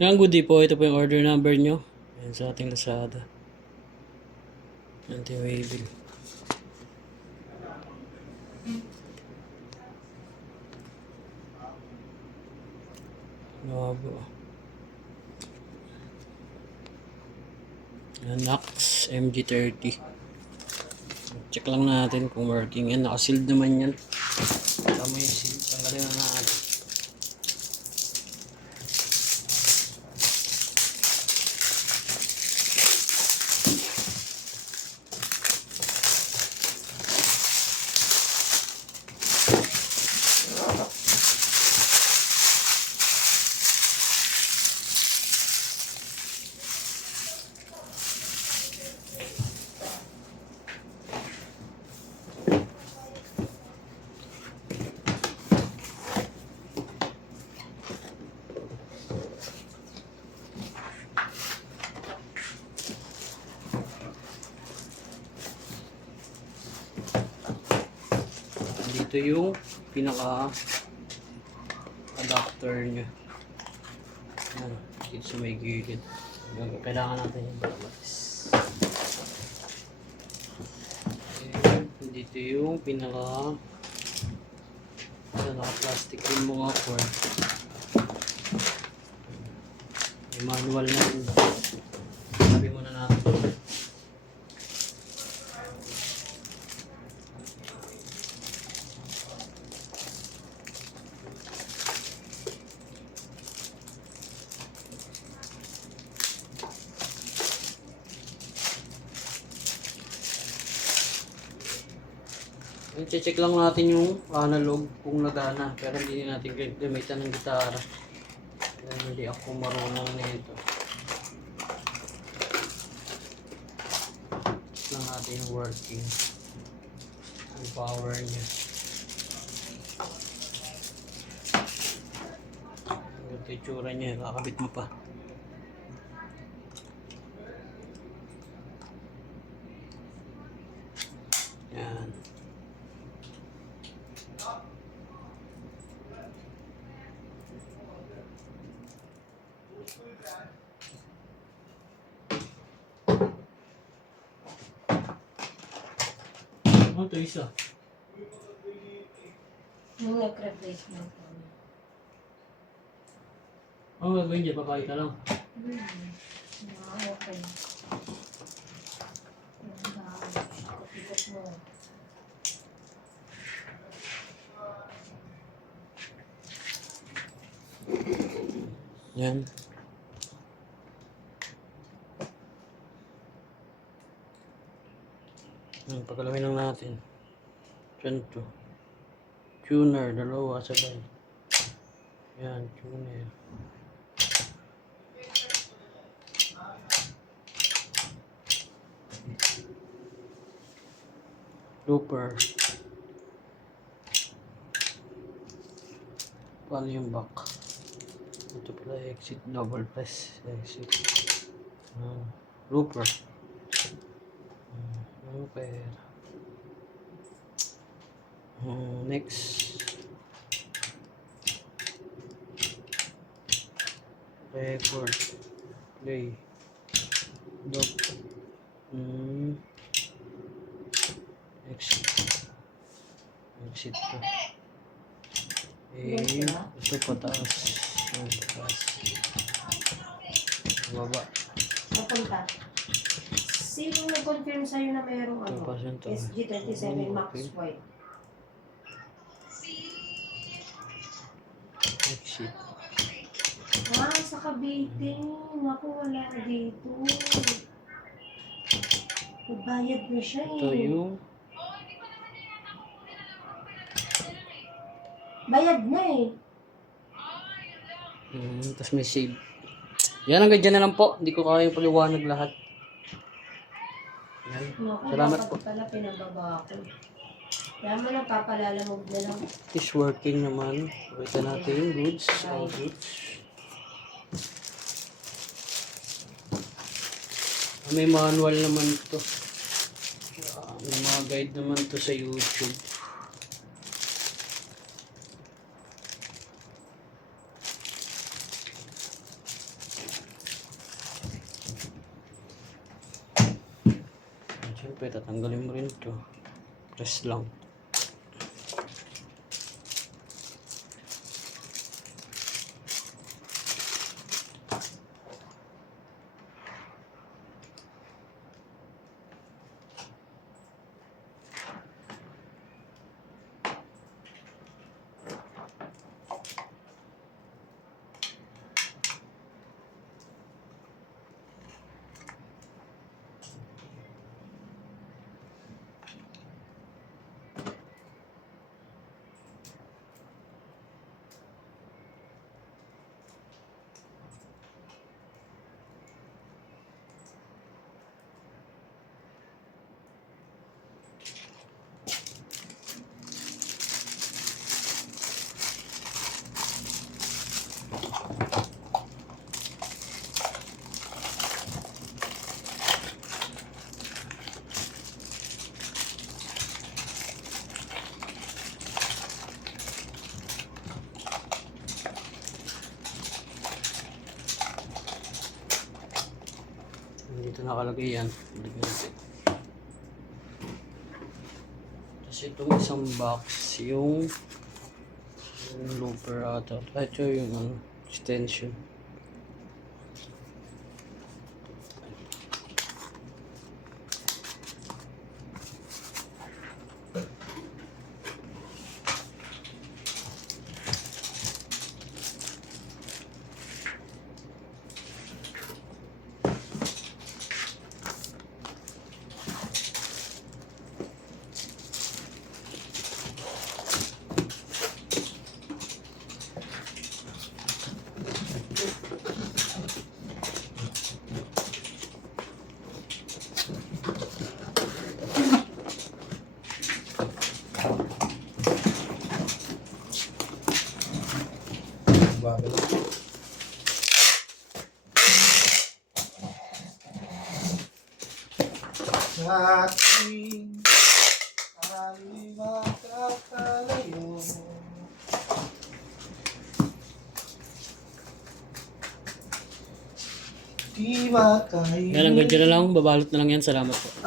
Yan, goodie po. Ito po yung order number nyo. Yan sa ating Lazada. Anti-waving. Labo. Yan, Nax MG30. Check lang natin kung working yan. Naka-sealed naman yan. Tama yung seal. Tanggalin na natin. Dito yung pinaka adapter nya. Yan, dito sa may gilid. Kailangan natin yung balabas. Dito yung pinaka naka-plastic yung mga cord. May manual na yun. Sabi muna natin. I-check lang natin yung analog kung nagana, pero hindi natin gamitan ng gitara. Dahil hindi ako marunong nito. Check lang natin yung working. Yung power niya. Yung itsura niya, kakabit mo pa. Yan. Ano ito isa? Yung nag-replacement ko. Ano gagawin dyan? Papakita ka lang. Okay. Kapikot mo. Yan. Yan, pagkalawin lang natin. Yan to. Tuner, dalawa sabay. Yan, tuner. Looper. Paano yung back? Ito pala exit, double press exit. Looper. Looper. Next. Record. Play. Dock. Exit. Exit to. Ito po taas. Taas. Baba. Papunta. Sino nag-confirm sa'yo na mayroong ano? 2% SG37 Max okay. White. Exit. Sa Cavite. Naku, wala dito. Magbayad na siya eh. Ito yung bayad na eh. tapos may save. Yan, hanggang dyan na lang po. Hindi ko kaya paliwanag lahat. Yan. Naku, Salamat po. pala pinababa ako. Kaya mo na papalalamog na lang. Is working naman. Pakita natin yung goods. All goods. May manual naman to. May mga guide naman to sa YouTube. Siyempre, tatanggalin mo rin ito. Press lang. Dito nakalagay yan. Balik natin. Tapos itong isang box, yung looper ata. Ito yung extension. Sa aking ay magkakalayo. Di ba kayo? Yan, hanggang dyan na lang. Babalot na lang yan. Salamat po.